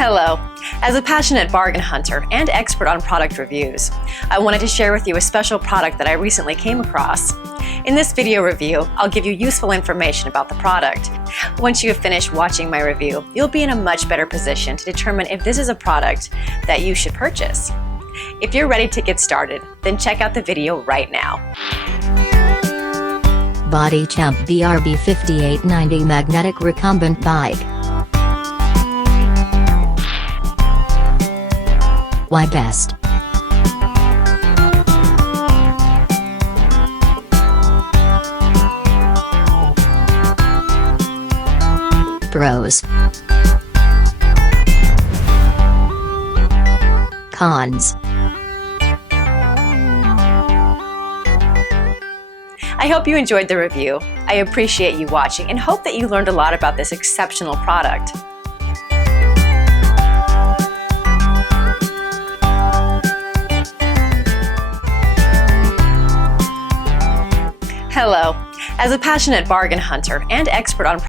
Hello. As a passionate bargain hunter and expert on product reviews, I wanted to share with you a special product that I recently came across. In this video review, I'll give you useful information about the product. Once you have finished watching my review, you'll be in a much better position to determine if this is a product that you should purchase. If you're ready to get started, then check out the video right now. Bodychamp BRB 5890 Magnetic Recumbent Bike. Why best? Pros. Cons. I hope you enjoyed the review. I appreciate you watching and hope that you learned a lot about this exceptional product. Hello. As a passionate bargain hunter and expert on